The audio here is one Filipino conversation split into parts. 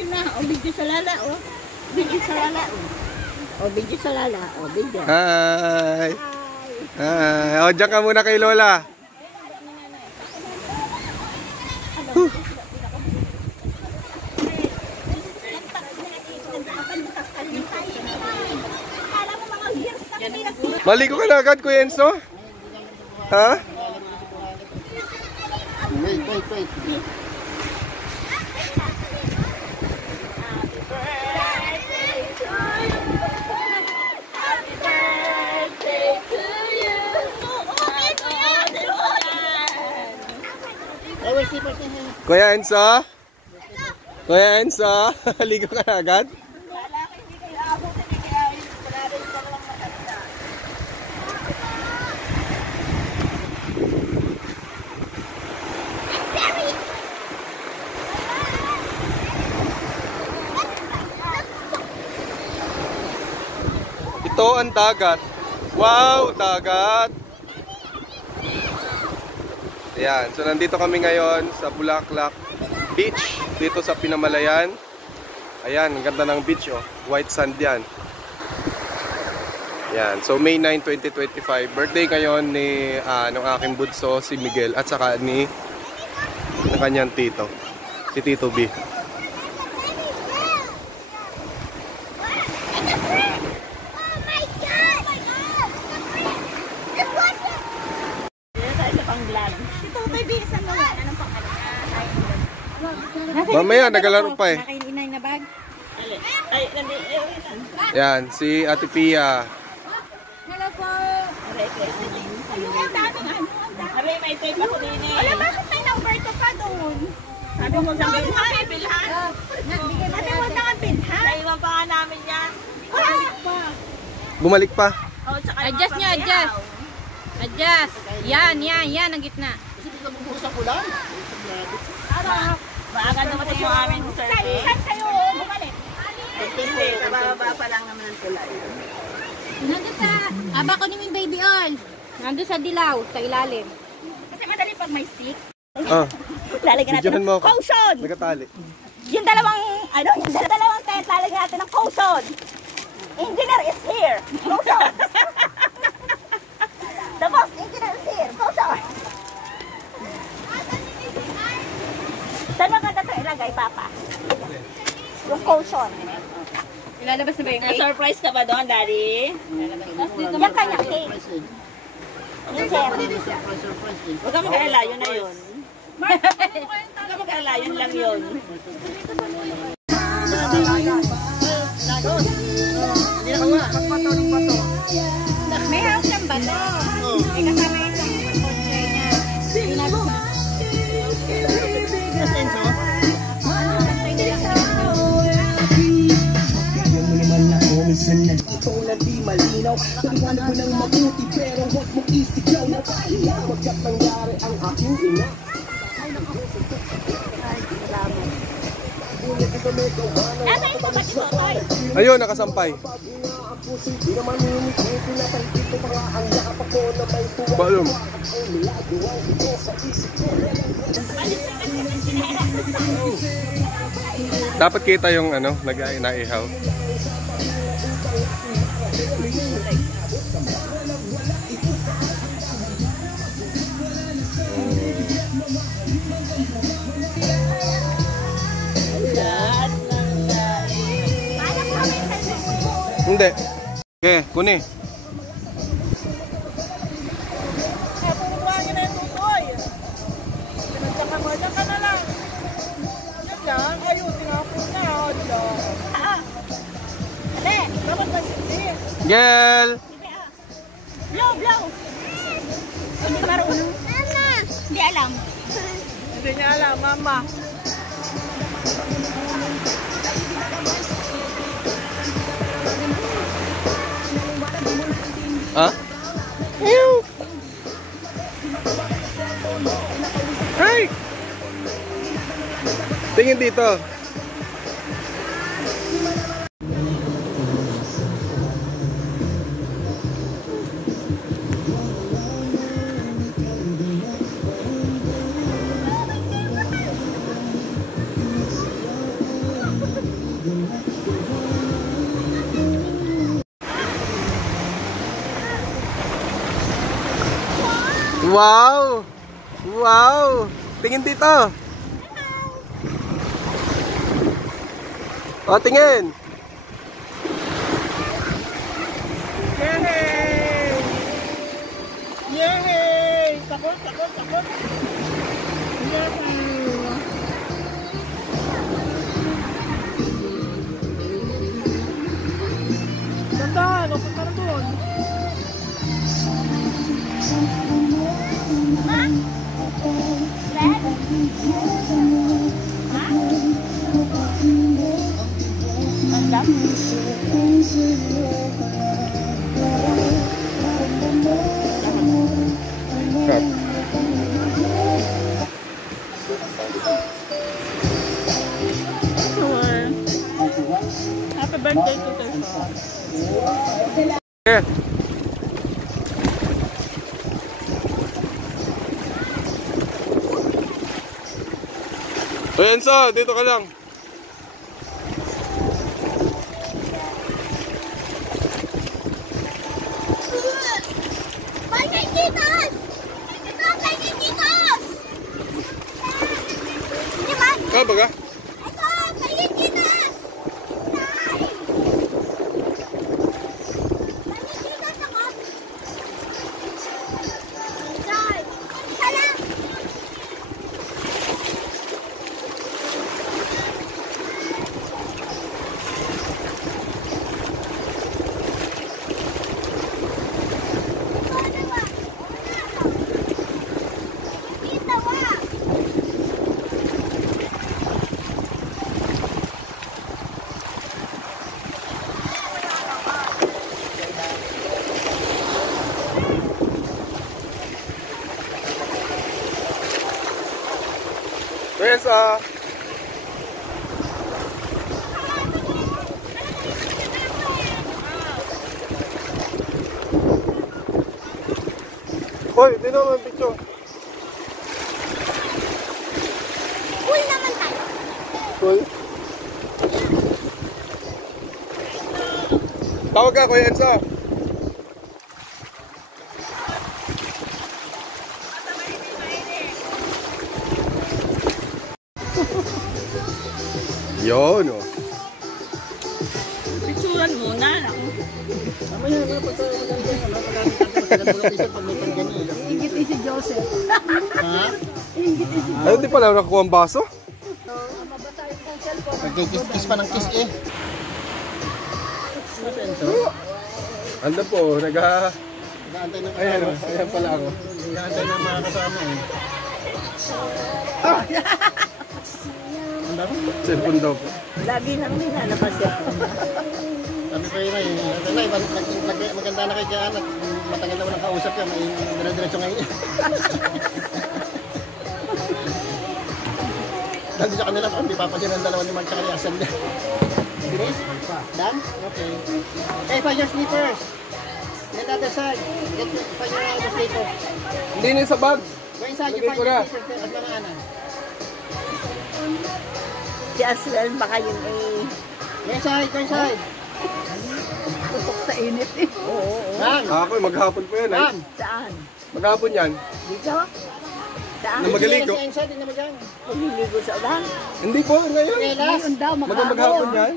O, video sa lala, o. Video sa lala, o. O, video sa lala, o, video. Hi! Hi! O, dyan ka muna kay Lola. Maligo ka na agad, Kuya Enzo? Ha? Wait. Kuya Enzo? Kuya Enzo? Ligo ka na agad? Ito ang dagat. Wow, dagat! Ayan, so nandito kami ngayon sa Bulaklak Beach, dito sa Pinamalayan. Ayan, ang ganda ng beach, oh. White sand yan. Ayan, so May 9, 2025. Birthday ngayon ni ng aking bunso, si Miguel, at saka ni ng kanyang tito, si Tito B. Mamaya, nagalaro pa eh. Nakainay na bag. Yan, si Ate Pia. Hello po. Aray, may tape ako din eh. Wala, bakit may number ko pa doon? Sabi mo sa bilhan. Sabi mo sa bilhan. Naiwan pa nga namin yan. Bumalik pa. Adjust nyo, adjust. Adjust. Yan, ang gitna. Maaga naman yung aming service. Saan kayo bumalik? Hindi, kababa pa lang naman ang tulay. Nandun sa, aba ko ni Ming Baby Oil. Nandun sa dilaw, sa ilalim. Kasi madali pag may stick. Lalagyan natin ng caution. Nagatali. Yung dalawang tent, lalagyan natin ng caution. Engineer is here. Caution. The boss engineer is here. Caution. Saan maganda ito ilagay, Papa? Yung caution. Ilalabas na ba yung cake? Na-surprise ka ba doon, Daddy? Yung kanyang cake. Yung sir. Huwag ka mag-alala, yun na yun. Huwag ka mag-alala, yun lang yun. May house yan ba to? May kasama yung kotse niya. Minsan nandito na di malinaw. Paliwanag mo ng mabuti pero huwag mong isigaw. Napahiya magkat nangyari ang aking ina. Ayun, nakasampay. Balong. Dapat kita yung ano, naihaw. Hindi. Okay, kuni. Pupunuan niyo na yung tutoy. Pinagtaka mo, dyan ka na lang. Yan lang, ayun, tinapos na. Ate, dapat magsisir. Girl! Blow! Hindi marunong. Hindi alam. Hindi niya alam, Mama. Ha? Ew! Hey! Tingin dito. Wow! Wow! Tingin dito! O, tingin! Yay! Yay! Takot, takot, takot! Yay! Tandaan, o punta na doon. Happy birthday to Teresa. Yeah. O Enzo, dito ka lang. Ah, baga? Teresa! Hoy, di naman picture. Cool naman tayo. Cool. Tawag ka, Kuya Enzo. Yun, oh. Picturean muna. Naku. Mamaya na, pagka maganda, pag may pagkani. Ingit si Joseph. Ha? Ay, hindi pala nakuha ang baso? Mabasa yung cellphone. Nagkikis pa ng kiss eh. Ando po, Nag-aantay ng ayan, kasama. ayan pala ako. Nag-aantay ng mga kasama eh. Cellphone daw po. Lagi nang nilalabas yan. Sabi ko yun ay, maganda na kay Kian at matagal na walang kausap yan, may dire-diretso ngayon. Dahil sa kanila, hindi papadyan ang dalawa ni Mark tsaka ni Asan niya. Finish? Done? Okay. Okay, find your slippers. Get the other side. Find your other slipper. Hindi na sa bag. Go inside, you Lagay find ko your na. slippers at mga anak. Si Aswell baka yun eh. Go inside, go inside. Tutok sa init eh. Ram! Ako, maghapon po yan. Ram! Saan? Maghapon yan. Dito? Saan? Na magaligo. Go inside, hindi na dyan. Pumiligo sa ulan? Hindi po, ngayon. Kelas! Daw, Maghapon yan.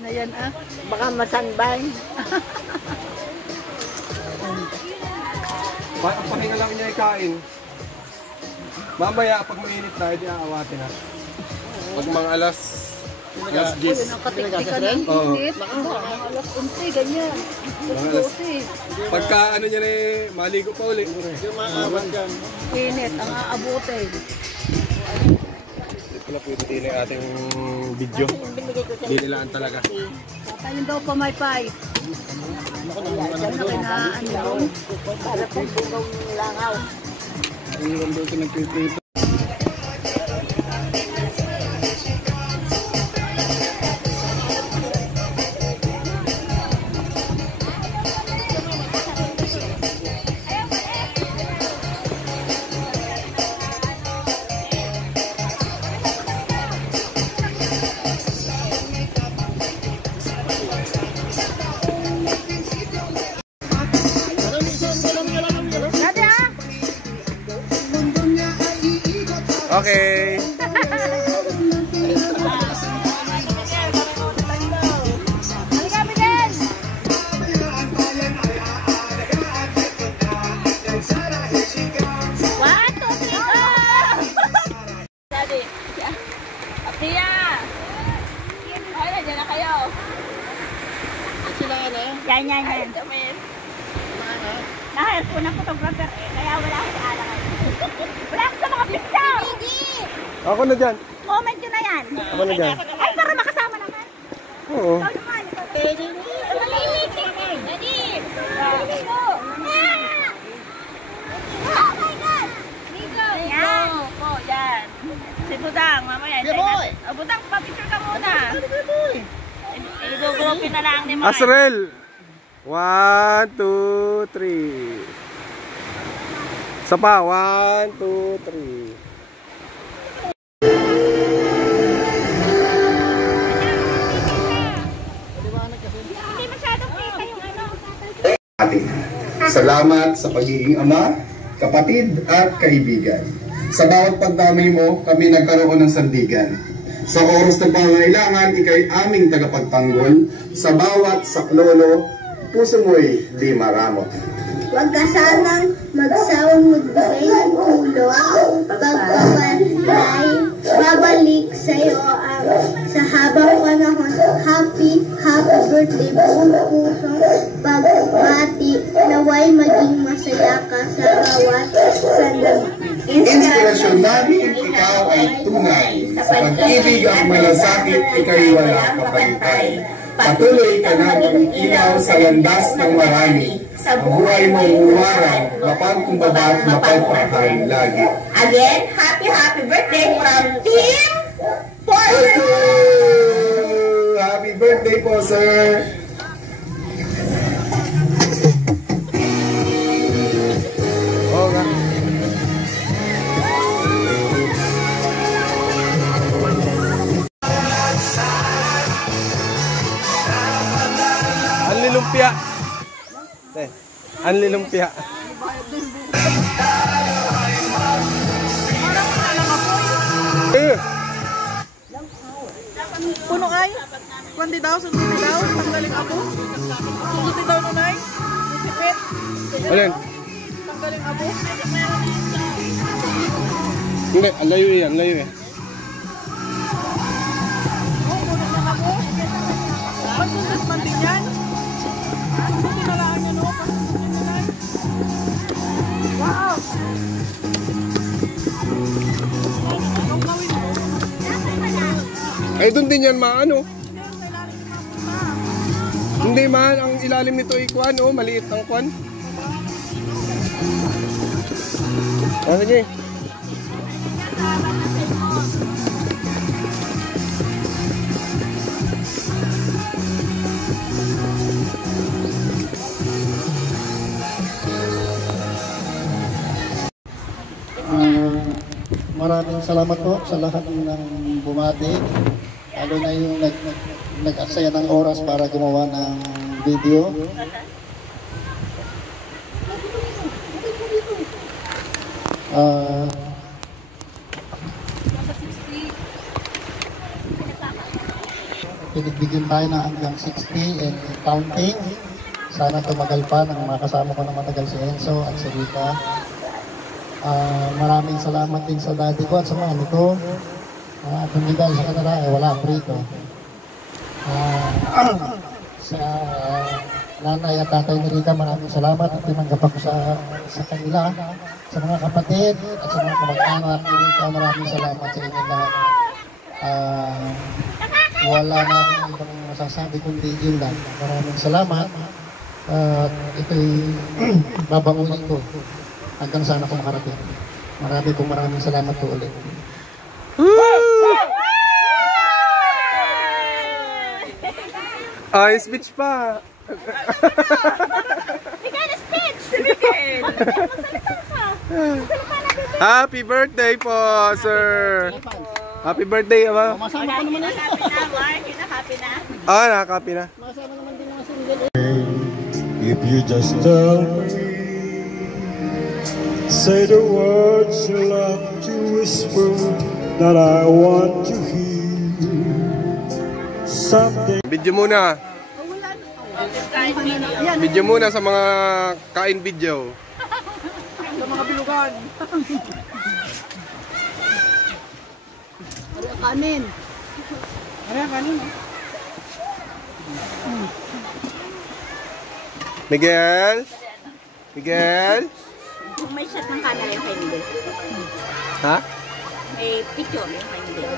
na yan ah. Baka masanbay. Ang pahinga lang niya ikain. Mamaya, pag mainit na, hindi aawatin na. Pag mga alas 10. Ang katik-tikan ng Oo. init. Alas 11, ganyan. Mga alas, pagka ano niya eh, maligo pa ulit. Yung maawat yan. Init, ang aabutin. Hindi pala pwede din ang ating video. Hindi nilaan talaga. Patayin daw pamaypay. Diyan na kinaaan daw. Para pong bungong langaw. Ang doon sa nagpiprito. Okay. Maligami din! 1, 2, 3, go! Daddy. Tia. Ay, nandiyan na kayo. Sila ano? Yan. Nahire po ng photographer eh, kaya wala akong alam. Wala ako sa mga picture! Ako na dyan. Comment nyo na yan. Ako na dyan. Ay, para makasama naman. Oo. Ikaw naman. Daddy! Oh my God! Nico. Yan. Po, yan. Si Budang, mamaya. Hey, boy! Budang, pa-picture ka muna. Ano ba boy? I-groupin na lang ni Mike. Asrel. 1, 2, 3. Isa pa. 1, 2, 3. Hindi masyadong kita yung ano. atin. Salamat sa pagiging ama, kapatid at kaibigan. Sa bawat pagdamay mo, kami nagkaroon ng sandigan. Sa oras ng pangangailangan, ikay aming tagapagtanggol. Sa bawat saklolo, puso mo'y di maramot. Huwag ka sanang magsawang magbigay ng tulong. Babalik sa'yo ang sa habang panahon. Happy birthday, buong pusong pagbati. Naway maging masaya ka sa bawat sandali. Inspirasyon namin, ikaw ay tunay. Sa pag-ibig ang malasakit, ikay wala kapantay. Patuloy ka na mag-ilaw sa landas ng marami. Sa buhay mo uwaran, mapagkumbaba at mapagpapay lagi. Again, happy birthday from Team Porter! Happy birthday po, sir! Oo nga. Anli lumpia. Anli lumpia. Puno ay 20,000 sundutin daw, tanggaling abo. Sundutin daw nunay. Sipit. Alin? Tanggaling abo. Hindi, ang layo eh, ang layo eh. Oh, puno ng abo. Pansundot man din yan. Sundutin na lang yan, no? Pansundot nunay. Wow! Anong gawin mo? Ay, doon din yan maano. Hindi man, ang ilalim nito ay kwan, oh, maliit ang kwan. Ah, sige. Maraming salamat po sa lahat ng bumati. Lalo na yung nag-aksaya ng oras para gumawa ng video. Pinagbigyan tayo na hanggang 60 and counting. Sana tumagal pa ng mga kasama ko na matagal si Enzo at si Rita. Maraming salamat din sa daddy ko at sa mami ko. Kung hindi dahil sa kanila, wala ako rito. Sa nanay at tatay ni Rita, maraming salamat at tinanggap ako sa kanila. Sa mga kapatid at sa mga kamag-anak ni Rita, maraming salamat sa inyo lahat. Wala na akong ibang masasabi kundi yun lang. Maraming salamat. Ito'y babangunin ko hanggang sana ko makarating. Maraming salamat po ulit. Ay, speech pa. Bigay na speech! Happy birthday po, sir. Happy birthday, ama. Masama ka naman eh. Happy na, Mark. Happy na. Ah, nakakapi na. Masama naman din mga single. If you just tell me, say the words you love to whisper that I want to hear. Someday. Video muna. Video muna sa mga kain video. Sa mga bilugan. Kanin. Kanin. Miguel? Miguel? Kung may shot ng camera yung kay Miguel. Ha? May picture yung kay Miguel.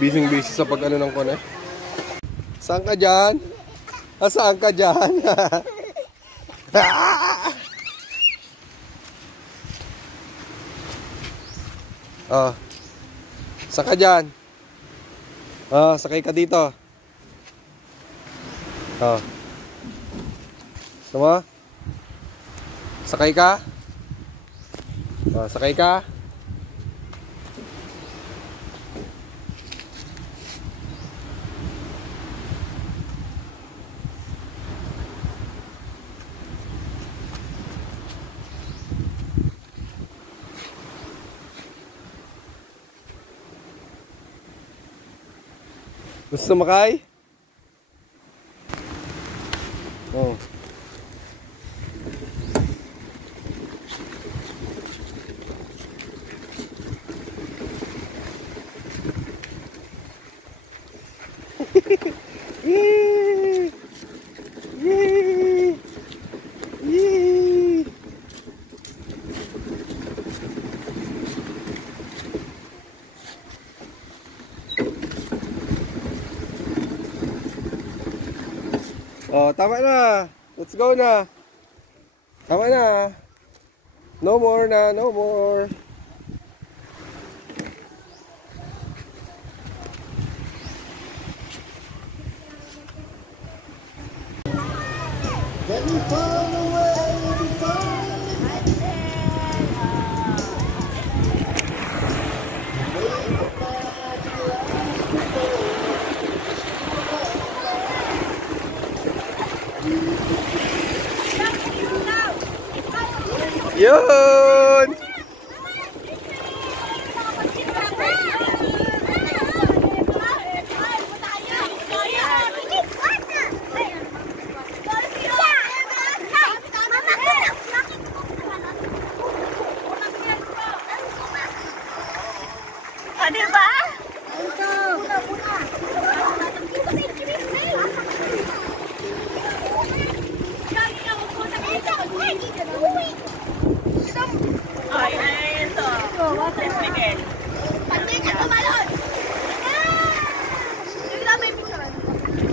Busy sa pag-ano ng kone. Saan ka dyan? Saan ka dyan? Oh. Saan ka dyan? Oh, sakay ka dito. Oh. Gusto mo? Sakay ka? Oh, sakay ka? Gusto sumakay? Oh. Yee! Yee! Yee! Oh, tama na. Let's go na. Tama na. No more na, no more. Yun! Ah, diba? Ay, ito. Miguel.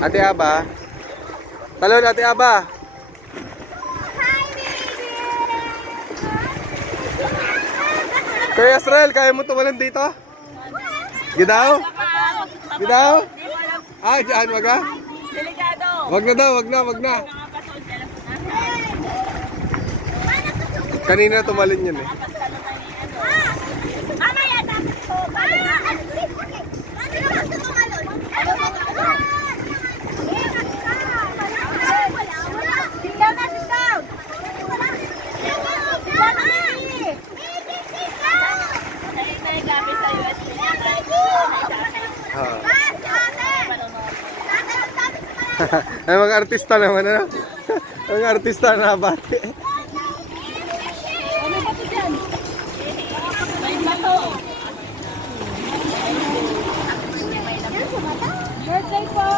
Ate Aba. Talon, Ate Aba. Kuya Israel, kaya mo tumalan dito? Gidaw? Gidaw? Ah, dyan, wag ha? Delikado. Wag na daw, wag na, wag na. Kanina tumalin yun eh. Ay, mga artista naman, ano? Mga artista na bati. Birthday po!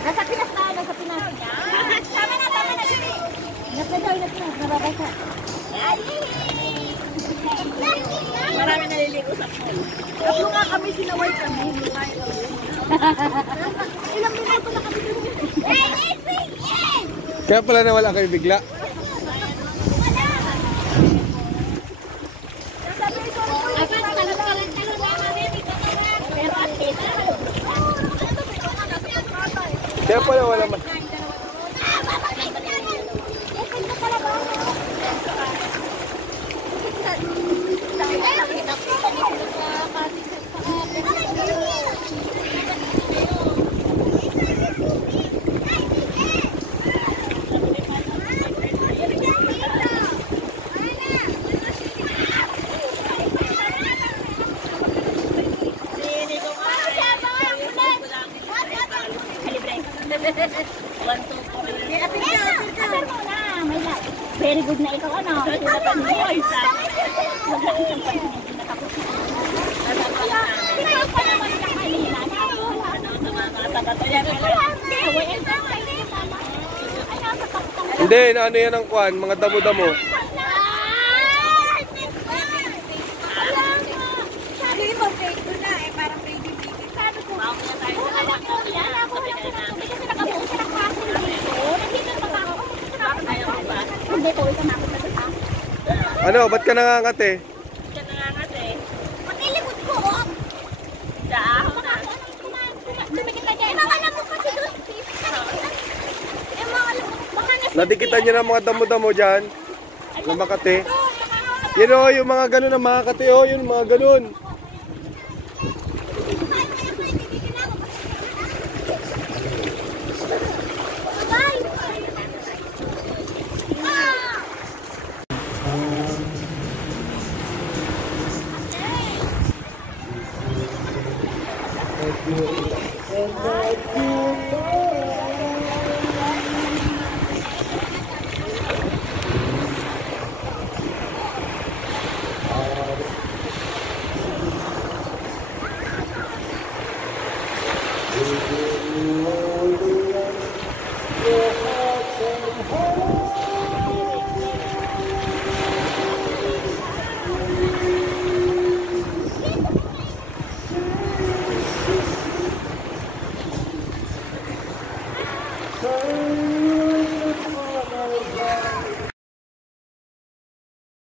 Nasa Pinas na, nasa Pinas. Tama na. Ingat na, nababasa. Marami naliligo sa pool. Ako nga kami sinaway kami. Ilang minuto na kami dun. Kaya pala nawala kayo bigla. Kaya pala wala man. Very good na ikaw, ano? Hindi, ano yan ang kwan, mga damo-damo. Ano, ba't ka nangangate? Siya nangangate. Pag-ilikod ko, oh. Siya. Nadikitan niyo ng mga damo-damo dyan. Na Makati. Yun o, yung mga ganun na Makati o, yun mga ganun.